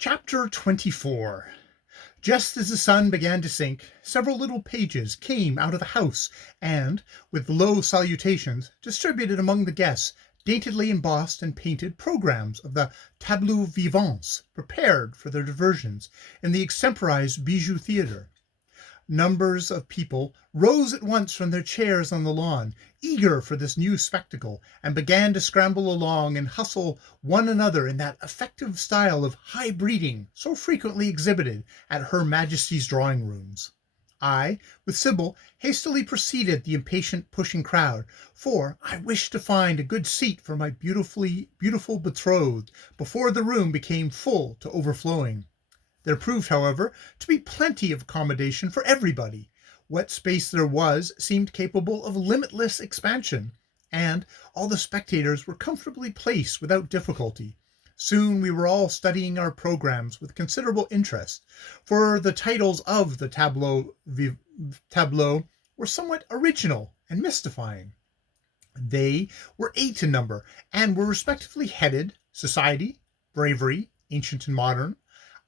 Chapter 24. Just as the sun began to sink, several little pages came out of the house and, with low salutations, distributed among the guests daintily embossed and painted programs of the tableaux vivants prepared for their diversions in the extemporized Bijou Theatre. Numbers of people rose at once from their chairs on the lawn, eager for this new spectacle, and began to scramble along and hustle one another in that effective style of high breeding so frequently exhibited at Her Majesty's drawing rooms. I, with Sybil, hastily preceded the impatient pushing crowd, for I wished to find a good seat for my beautiful betrothed before the room became full to overflowing. There proved, however, to be plenty of accommodation for everybody. What space there was seemed capable of limitless expansion, and all the spectators were comfortably placed without difficulty. Soon we were all studying our programs with considerable interest, for the titles of the tableau were somewhat original and mystifying. They were 8 in number, and were respectively headed Society, Bravery, Ancient and Modern,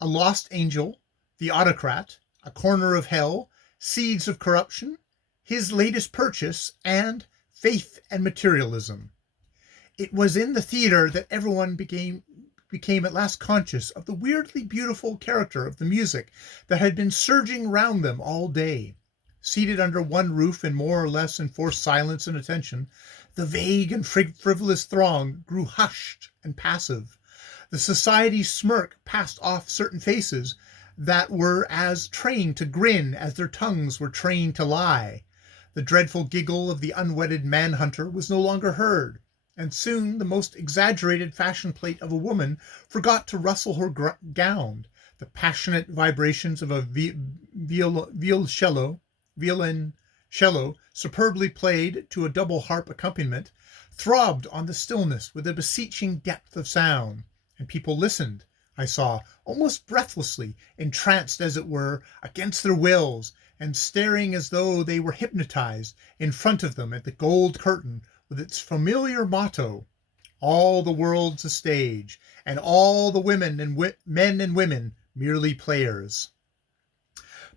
A Lost Angel, The Autocrat, A Corner of Hell, Seeds of Corruption, His Latest Purchase, and Faith and Materialism. It was in the theatre that everyone became at last conscious of the weirdly beautiful character of the music that had been surging round them all day. Seated under one roof in more or less enforced silence and attention, the vague and frivolous throng grew hushed and passive. The society smirk passed off certain faces that were as trained to grin as their tongues were trained to lie. The dreadful giggle of the unwedded manhunter was no longer heard, and soon the most exaggerated fashion plate of a woman forgot to rustle her gown. The passionate vibrations of a violoncello, superbly played to a double harp accompaniment, throbbed on the stillness with a beseeching depth of sound. And people listened, I saw, almost breathlessly, entranced as it were, against their wills, and staring as though they were hypnotized, in front of them at the gold curtain with its familiar motto, "All the world's a stage, and all the women and men and women merely players."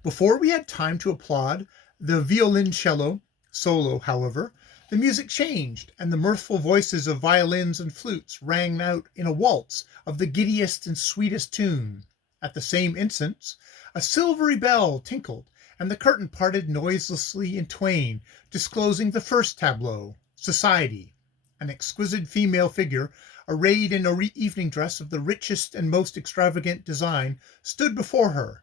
Before we had time to applaud the violoncello solo, however, the music changed, and the mirthful voices of violins and flutes rang out in a waltz of the giddiest and sweetest tune. At the same instant, a silvery bell tinkled, and the curtain parted noiselessly in twain, disclosing the first tableau, Society. An exquisite female figure, arrayed in an evening dress of the richest and most extravagant design, stood before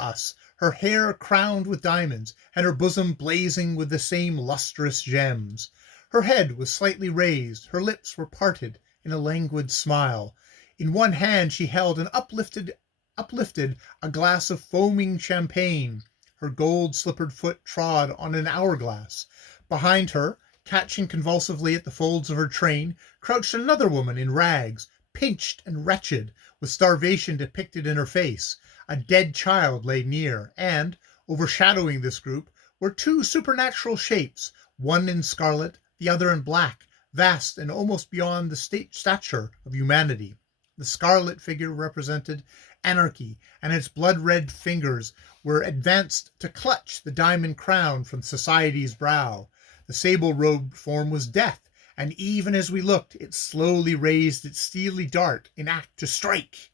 us, her hair crowned with diamonds, and her bosom blazing with the same lustrous gems. Her head was slightly raised, her lips were parted in a languid smile. In one hand she held an uplifted a glass of foaming champagne. Her gold-slippered foot trod on an hourglass. Behind her, catching convulsively at the folds of her train, crouched another woman in rags, pinched and wretched, with starvation depicted in her face. A dead child lay near, and, overshadowing this group, were 2 supernatural shapes, one in scarlet, the other in black, vast and almost beyond the stature of humanity. The scarlet figure represented anarchy, and its blood-red fingers were advanced to clutch the diamond crown from society's brow. The sable-robed form was death, and even as we looked, it slowly raised its steely dart in act to strike.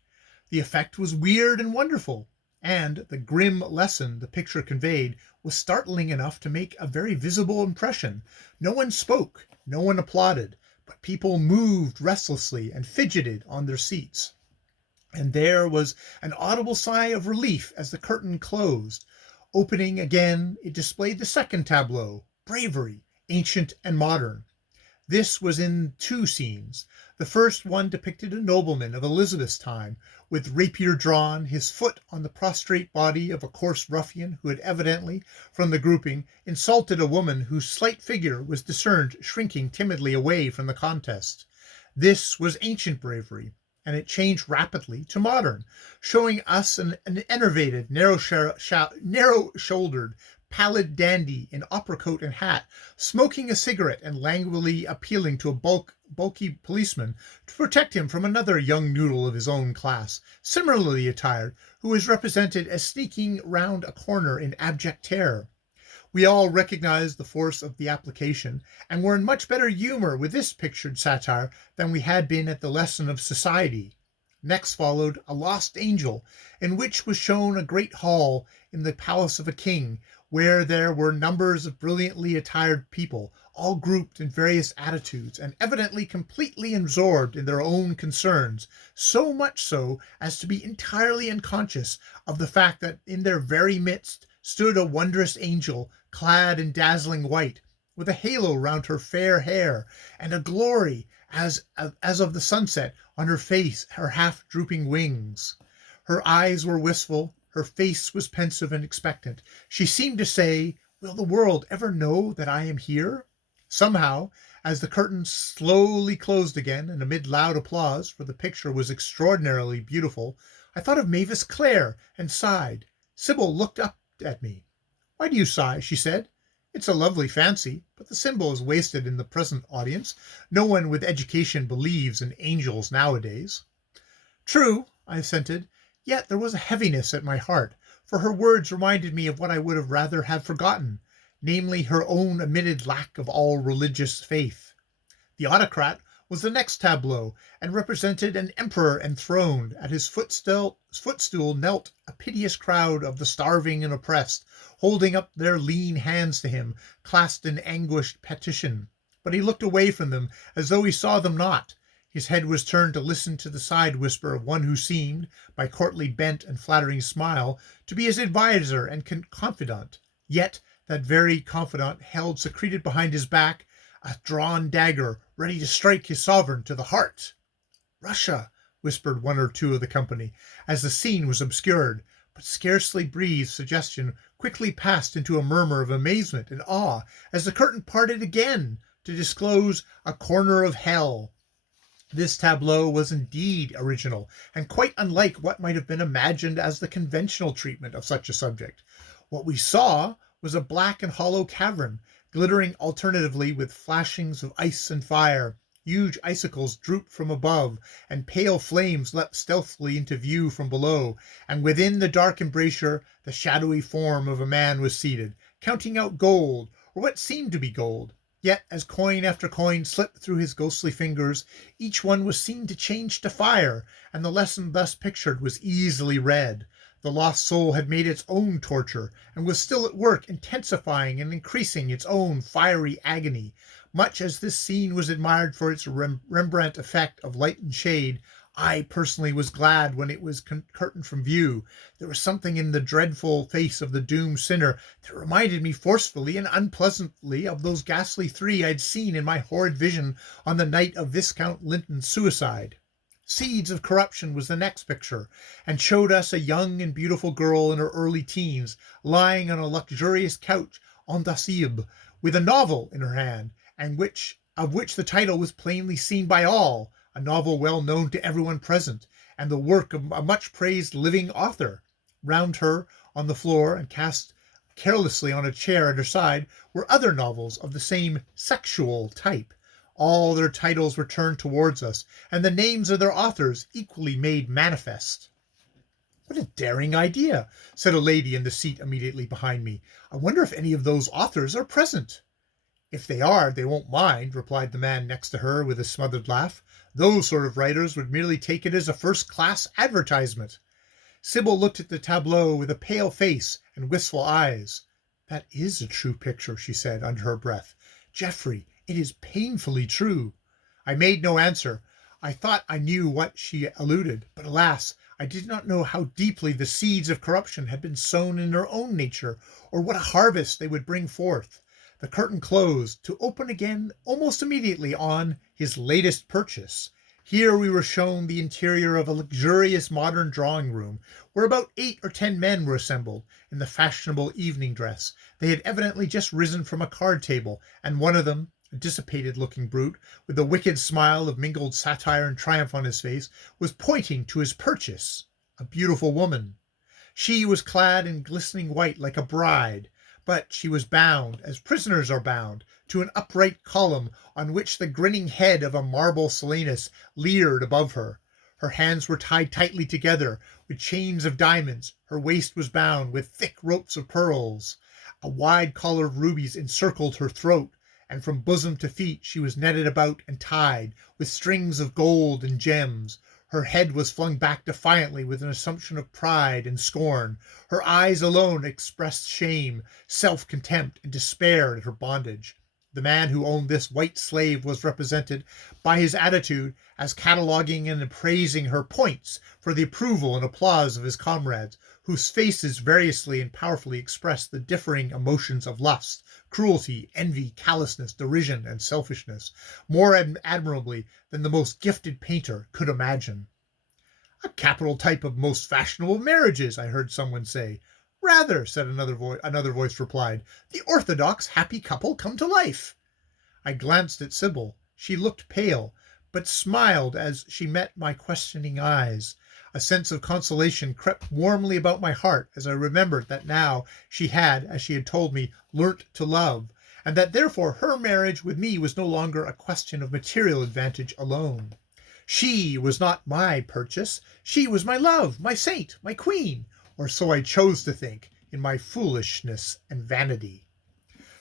The effect was weird and wonderful, and the grim lesson the picture conveyed was startling enough to make a very visible impression. No one spoke, no one applauded, but people moved restlessly and fidgeted on their seats. And there was an audible sigh of relief as the curtain closed. Opening again, it displayed the second tableau, Bravery, Ancient and Modern. This was in 2 scenes. The first one depicted a nobleman of Elizabeth's time, with rapier drawn, his foot on the prostrate body of a coarse ruffian who had evidently, from the grouping, insulted a woman whose slight figure was discerned shrinking timidly away from the contest. This was ancient bravery, and it changed rapidly to modern, showing us an enervated, narrow-shouldered, pallid dandy in opera coat and hat, smoking a cigarette and languidly appealing to a bulky policeman to protect him from another young noodle of his own class, similarly attired, who was represented as sneaking round a corner in abject terror. We all recognized the force of the application, and were in much better humor with this pictured satire than we had been at the lesson of society. Next followed A Lost Angel, in which was shown a great hall in the palace of a king, where there were numbers of brilliantly attired people, all grouped in various attitudes, and evidently completely absorbed in their own concerns, so much so as to be entirely unconscious of the fact that in their very midst stood a wondrous angel, clad in dazzling white, with a halo round her fair hair, and a glory as of the sunset on her face, her half-drooping wings. Her eyes were wistful, her face was pensive and expectant. She seemed to say, "Will the world ever know that I am here?" Somehow, as the curtain slowly closed again, and amid loud applause, for the picture was extraordinarily beautiful, I thought of Mavis Clare and sighed. Sybil looked up at me. "Why do you sigh?" she said. "It's a lovely fancy, but the symbol is wasted in the present audience. No one with education believes in angels nowadays." "True," I assented, yet there was a heaviness at my heart, for her words reminded me of what I would have rather have forgotten, namely her own admitted lack of all religious faith. The autocrat was the next tableau, and represented an emperor enthroned. At his footstool knelt a piteous crowd of the starving and oppressed, holding up their lean hands to him, clasped in anguished petition. But he looked away from them as though he saw them not. His head was turned to listen to the side whisper of one who seemed, by courtly bent and flattering smile, to be his adviser and confidant. Yet that very confidant held secreted behind his back a drawn dagger, ready to strike his sovereign to the heart. "Russia," whispered one or two of the company, as the scene was obscured, but scarcely breathed suggestion quickly passed into a murmur of amazement and awe as the curtain parted again to disclose a corner of hell. This tableau was indeed original, and quite unlike what might have been imagined as the conventional treatment of such a subject. What we saw was a black and hollow cavern, glittering alternately with flashings of ice and fire. Huge icicles drooped from above, and pale flames leapt stealthily into view from below, and within the dark embrasure the shadowy form of a man was seated, counting out gold, or what seemed to be gold. Yet, as coin after coin slipped through his ghostly fingers, each one was seen to change to fire, and the lesson thus pictured was easily read. The lost soul had made its own torture, and was still at work intensifying and increasing its own fiery agony. Much as this scene was admired for its Rembrandt effect of light and shade, I personally was glad when it was curtained from view. There was something in the dreadful face of the doomed sinner that reminded me forcefully and unpleasantly of those ghastly three I had seen in my horrid vision on the night of Viscount Linton's suicide. Seeds of Corruption was the next picture, and showed us a young and beautiful girl in her early teens, lying on a luxurious couch en dassible, with a novel in her hand, and of which the title was plainly seen by all, a novel well known to everyone present, and the work of a much praised living author. Round her, on the floor, and cast carelessly on a chair at her side, were other novels of the same sexual type. All their titles were turned towards us, and the names of their authors equally made manifest. "What a daring idea," said a lady in the seat immediately behind me. "I wonder if any of those authors are present." "If they are, they won't mind," replied the man next to her with a smothered laugh. "Those sort of writers would merely take it as a first-class advertisement." Sybil looked at the tableau with a pale face and wistful eyes. "That is a true picture," she said under her breath. "Geoffrey, it is painfully true." I made no answer. I thought I knew what she alluded, but alas, I did not know how deeply the seeds of corruption had been sown in her own nature, or what a harvest they would bring forth. The curtain closed, to open again almost immediately on his latest purchase. Here we were shown the interior of a luxurious modern drawing-room, where about 8 or 10 men were assembled, in the fashionable evening dress. They had evidently just risen from a card-table, and one of them, a dissipated-looking brute, with a wicked smile of mingled satire and triumph on his face, was pointing to his purchase, a beautiful woman. She was clad in glistening white like a bride, but she was bound, as prisoners are bound, to an upright column on which the grinning head of a marble Silenus leered above her. Her hands were tied tightly together with chains of diamonds, her waist was bound with thick ropes of pearls. A wide collar of rubies encircled her throat, and from bosom to feet she was netted about and tied with strings of gold and gems. Her head was flung back defiantly with an assumption of pride and scorn. Her eyes alone expressed shame, self-contempt, and despair at her bondage. The man who owned this white slave was represented, by his attitude, as cataloguing and appraising her points for the approval and applause of his comrades, whose faces variously and powerfully expressed the differing emotions of lust, cruelty, envy, callousness, derision, and selfishness, more admirably than the most gifted painter could imagine. "A capital type of most fashionable marriages," I heard someone say. "Rather," said another voice replied, "the orthodox happy couple come to life." I glanced at Sybil. She looked pale, but smiled as she met my questioning eyes. A sense of consolation crept warmly about my heart as I remembered that now she had, as she had told me, learnt to love, and that therefore her marriage with me was no longer a question of material advantage alone. She was not my purchase. She was my love, my saint, my queen, or so I chose to think in my foolishness and vanity.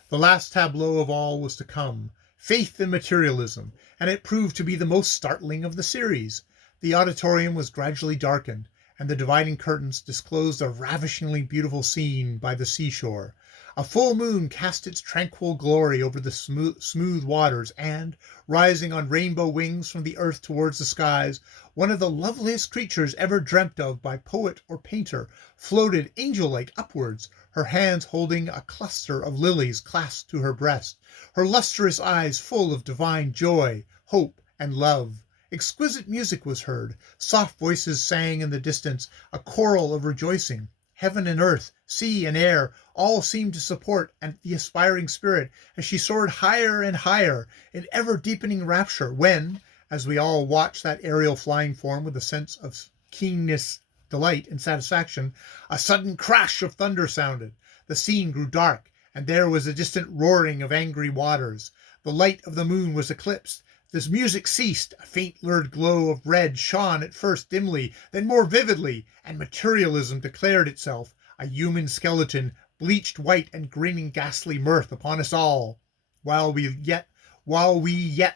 The last tableau of all was to come, Faith in Materialism, and it proved to be the most startling of the series. The auditorium was gradually darkened, and the dividing curtains disclosed a ravishingly beautiful scene by the seashore. A full moon cast its tranquil glory over the smooth waters, and, rising on rainbow wings from the earth towards the skies, one of the loveliest creatures ever dreamt of by poet or painter floated angel-like upwards, her hands holding a cluster of lilies clasped to her breast, her lustrous eyes full of divine joy, hope, and love. Exquisite music was heard. Soft voices sang in the distance a choral of rejoicing. Heaven and earth, sea and air, all seemed to support the aspiring spirit as she soared higher and higher in ever-deepening rapture when, as we all watched that aerial flying form with a sense of keenness, delight, and satisfaction, a sudden crash of thunder sounded. The scene grew dark, and there was a distant roaring of angry waters. The light of the moon was eclipsed. This music ceased. A faint lurid glow of red shone at first dimly, then more vividly, and materialism declared itself, a human skeleton, bleached white and grinning ghastly mirth upon us all. While we yet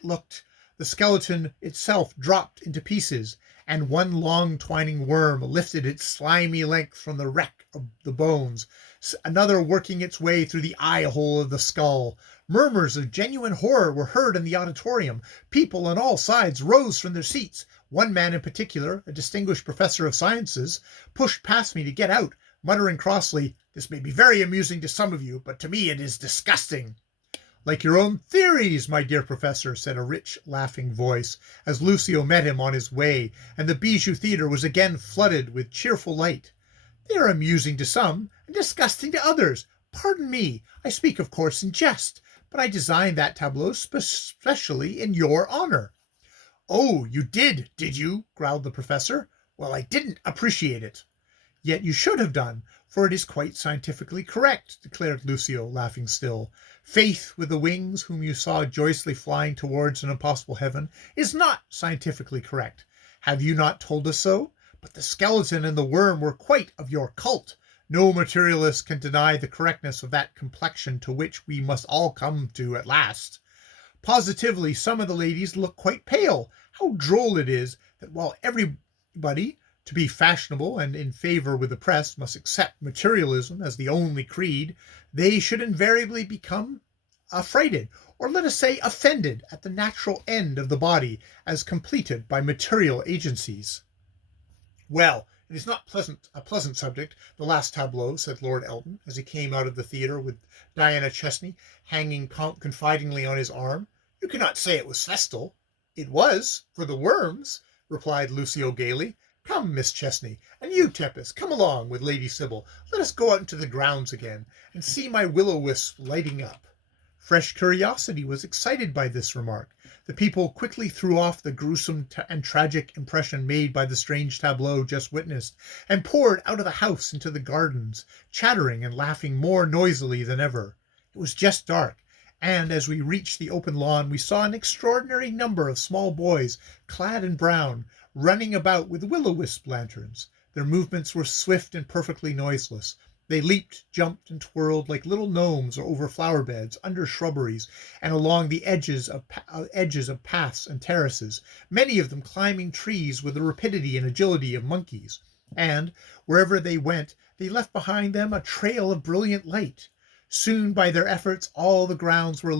looked, the skeleton itself dropped into pieces, and one long twining worm lifted its slimy length from the wreck of the bones, another working its way through the eye hole of the skull. Murmurs of genuine horror were heard in the auditorium. People on all sides rose from their seats. One man in particular, a distinguished professor of sciences, pushed past me to get out, muttering crossly, "This may be very amusing to some of you, but to me it is disgusting." "Like your own theories, my dear professor," said a rich, laughing voice, as Lucio met him on his way, and the Bijou Theatre was again flooded with cheerful light. "They are amusing to some, and disgusting to others. Pardon me, I speak of course in jest, but I designed that tableau specially in your honor." "Oh, you did you?" growled the professor. "Well, I didn't appreciate it." "Yet you should have done, for it is quite scientifically correct," declared Lucio, laughing still. "Faith with the wings, whom you saw joyously flying towards an impossible heaven, is not scientifically correct. Have you not told us so? But the skeleton and the worm were quite of your cult. No materialist can deny the correctness of that complexion to which we must all come to at last. Positively, some of the ladies look quite pale. How droll it is that while everybody, to be fashionable and in favor with the press, must accept materialism as the only creed, they should invariably become affrighted, or let us say offended, at the natural end of the body as completed by material agencies." "Well, it is not a pleasant subject, the last tableau," said Lord Elton, as he came out of the theatre with Diana Chesney hanging confidingly on his arm. "You cannot say it was festal." "It was, for the worms," replied Lucio gaily. "Come, Miss Chesney, and you, Tempest, come along with Lady Sybil. Let us go out into the grounds again, and see my will-o'-wisp lighting up." Fresh curiosity was excited by this remark. The people quickly threw off the gruesome and tragic impression made by the strange tableau just witnessed, and poured out of the house into the gardens, chattering and laughing more noisily than ever. It was just dark, and as we reached the open lawn we saw an extraordinary number of small boys, clad in brown, running about with will-o'-wisp lanterns. Their movements were swift and perfectly noiseless. They leaped, jumped, and twirled like little gnomes over flower beds, under shrubberies, and along the edges of paths and terraces, many of them climbing trees with the rapidity and agility of monkeys. And, wherever they went, they left behind them a trail of brilliant light. Soon by their efforts all the grounds were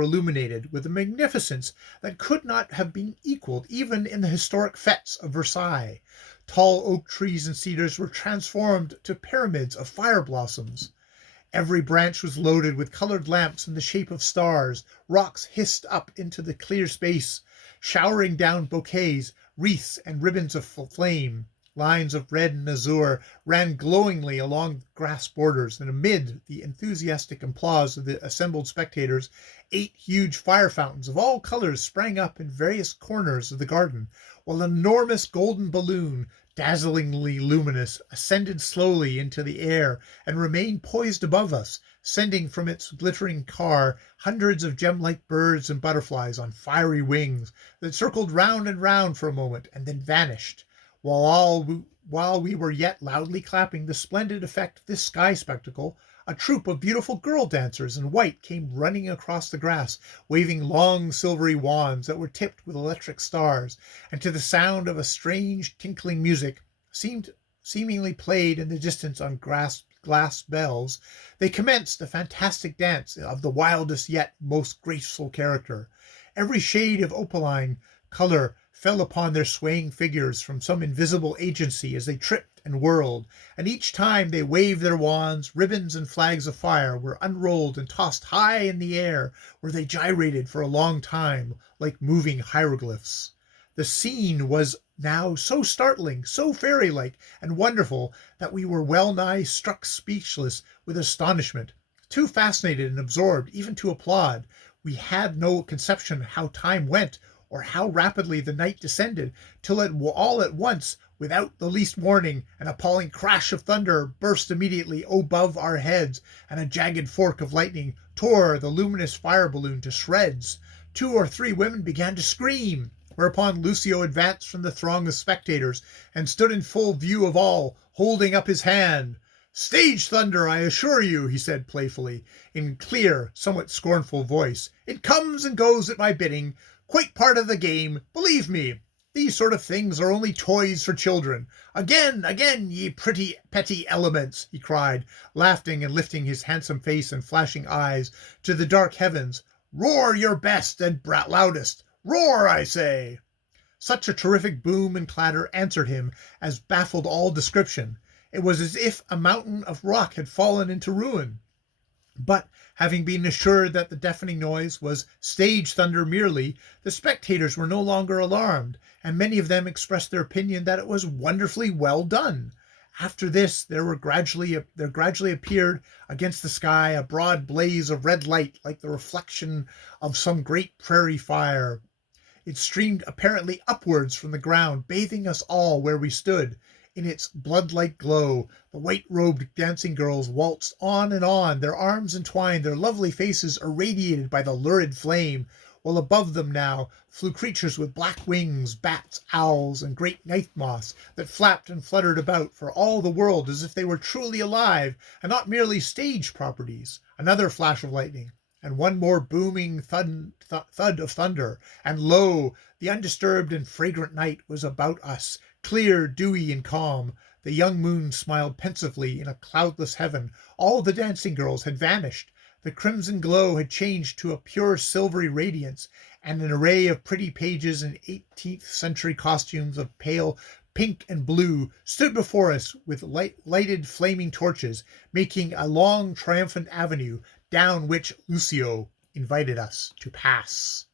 illuminated with a magnificence that could not have been equalled even in the historic fetes of Versailles. Tall oak trees and cedars were transformed to pyramids of fire blossoms. Every branch was loaded with colored lamps in the shape of stars. Rocks hissed up into the clear space, showering down bouquets, wreaths, and ribbons of flame. Lines of red and azure ran glowingly along grass borders, and amid the enthusiastic applause of the assembled spectators, 8 huge fire fountains of all colors sprang up in various corners of the garden, while an enormous golden balloon, dazzlingly luminous, ascended slowly into the air and remained poised above us, sending from its glittering car hundreds of gem-like birds and butterflies on fiery wings that circled round and round for a moment and then vanished. While we were yet loudly clapping the splendid effect of this sky spectacle, a troop of beautiful girl dancers in white came running across the grass, waving long silvery wands that were tipped with electric stars, and to the sound of a strange tinkling music seemingly played in the distance on glass bells, they commenced a fantastic dance of the wildest yet most graceful character. Every shade of opaline color fell upon their swaying figures from some invisible agency as they tripped and whirled, and each time they waved their wands, ribbons and flags of fire were unrolled and tossed high in the air, where they gyrated for a long time like moving hieroglyphs. The scene was now so startling, so fairy-like and wonderful that we were well nigh struck speechless with astonishment, too fascinated and absorbed even to applaud. We had no conception how time went, or how rapidly the night descended, till all at once, without the least warning, an appalling crash of thunder burst immediately above our heads, and a jagged fork of lightning tore the luminous fire balloon to shreds. 2 or 3 women began to scream, whereupon Lucio advanced from the throng of spectators and stood in full view of all, holding up his hand. "Stage thunder, I assure you," he said playfully, in clear, somewhat scornful voice. "It comes and goes at my bidding. Quite part of the game, believe me. These sort of things are only toys for children. Again, again, ye pretty petty elements," he cried, laughing and lifting his handsome face and flashing eyes to the dark heavens. "Roar your best and loudest. Roar, I say." Such a terrific boom and clatter answered him as baffled all description. It was as if a mountain of rock had fallen into ruin. But, having been assured that the deafening noise was stage thunder merely, the spectators were no longer alarmed, and many of them expressed their opinion that it was wonderfully well done. After this there gradually appeared against the sky a broad blaze of red light like the reflection of some great prairie fire. It streamed apparently upwards from the ground, bathing us all where we stood in its blood-like glow. The white-robed dancing girls waltzed on and on, their arms entwined, their lovely faces irradiated by the lurid flame, while above them now flew creatures with black wings, bats, owls, and great night moths that flapped and fluttered about for all the world as if they were truly alive and not merely stage properties. Another flash of lightning, and one more booming thud of thunder, and lo, the undisturbed and fragrant night was about us, clear, dewy, and calm. The young moon smiled pensively in a cloudless heaven. All the dancing girls had vanished. The crimson glow had changed to a pure silvery radiance, and an array of pretty pages in 18th century costumes of pale pink and blue stood before us with lighted flaming torches, making a long triumphant avenue down which Lucio invited us to pass.